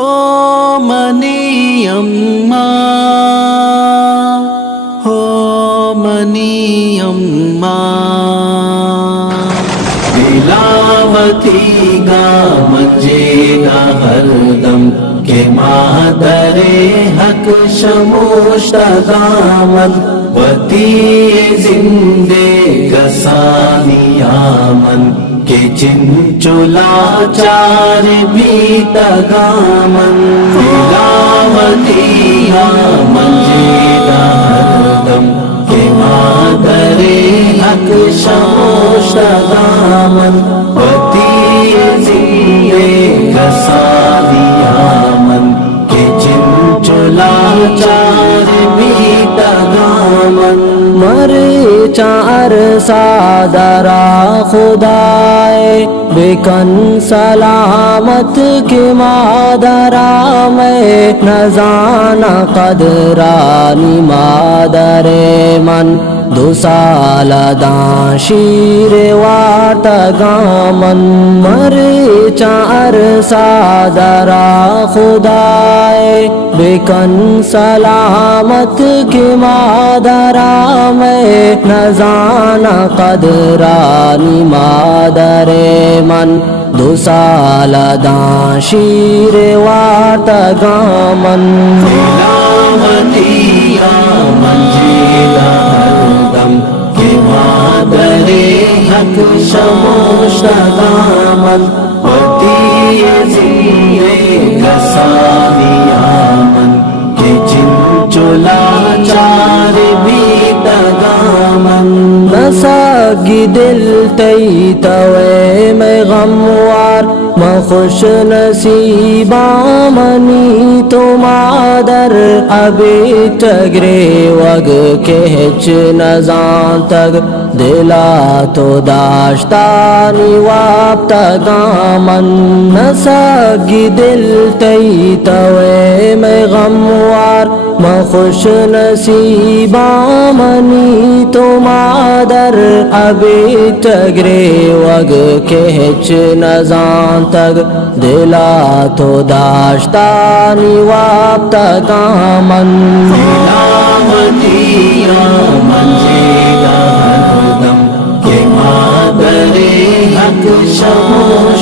ఓ మనియమ్మా ఓ మనియమ్మా लीलावतीगा मंजेगा हरदम के मादरे हक शमोशदामन वती जिंदे गसानियामन के चिंचुलाचार भी तगामन लीलावतीगा मंजेगा हरदम के मादरे हक शमोशदामन वती जिंदे गसानियामन के चिंचुलाचार भी तगामन मरे चार सादरा खुदाए बेकन सलामत के मादरा में न जाना कदरानी मादरे मन दो साल दाशीर वातगामन मरे चार सादरा खुदाए बेकन सलामत के मादरा में न जाना कदरानी मादरे मन दो साल दाशीर वातगामन लीलावतिया मंजिला हरदम के मादरे हक शमोशदामन वती जिंदे गसानियामन के चिंचुलाचार भी तगामन नसागी दिल तई तवे में गमवार मैं खुश नसीबा मनी तो मादर अभी तगरे वग के हिच नजान तक दिला तो दाश्तानी वाप तगामन नसागी दिल तई तवे में गमवार मैं खुश नसीबा मनी तो मादर अभी तगरे वग के हिच नजान तक दिला तो दाश्तानी वाप तगामन लीलावतिया मंजिला हरदम के मादरे हक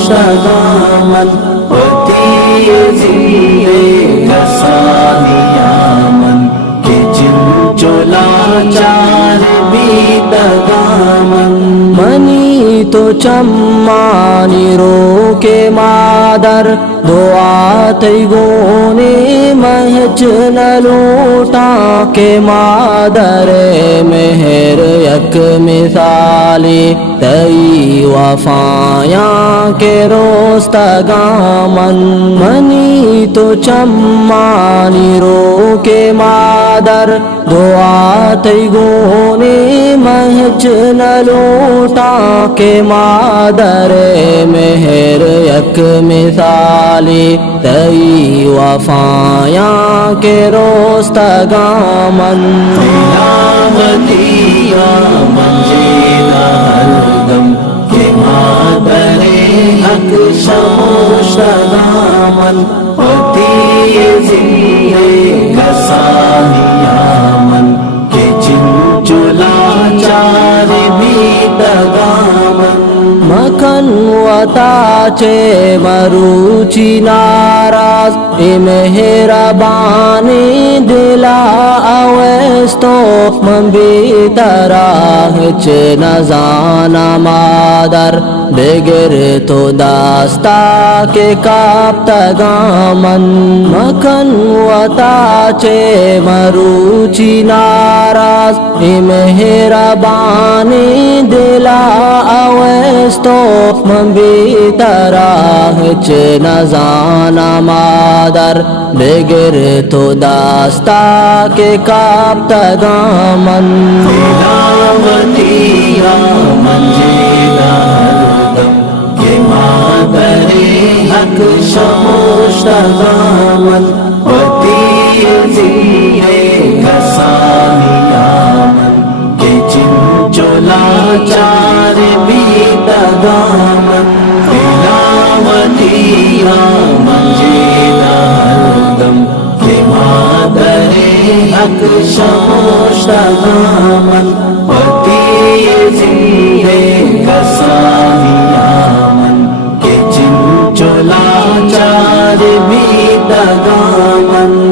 शमोशदामन वती जिंदे गसानियामन के चिंचुलाचार भी तगामन मनी तो चम्मानी रो के मादर दुआ तई गोने महज न लूटा के मादरे मेहर यक मिसाली तई वफाया के रोस्तगामन मनी तो चम्मानी रो के मादर दुआ तई गोने महज न लूटा के मादरे मेहर यक मिसाली तई वफाया के रोस्तगामन लीलावतिया मंजिला हरदम के मादरे हक शमोशदामन वती जिंदे गसानियामन के चिंचुलाचार भी तगामन मखन वताचे मरुचि नाराज ए मेहरबानी दिला अवेस्तो मंबी तराह च नजाना मादर बेगर तो दास्ता के काप तगामन मखन वताचे मरुचि नाराज ए मेहरबानी दिला अवेस्तो मंबी तराह च नजाना मादर बेगर तो दास्ता के काप तगामन लीलावतिया मंजिला हरदम के मादरे हक शमोशदामन वती जिंदे गसानियामन के चिंचुलाचार भी तगामन लीलावतिया मंजिला تغامن پتی زندے کسانیامن کہ جن چلا چار بھی تغامن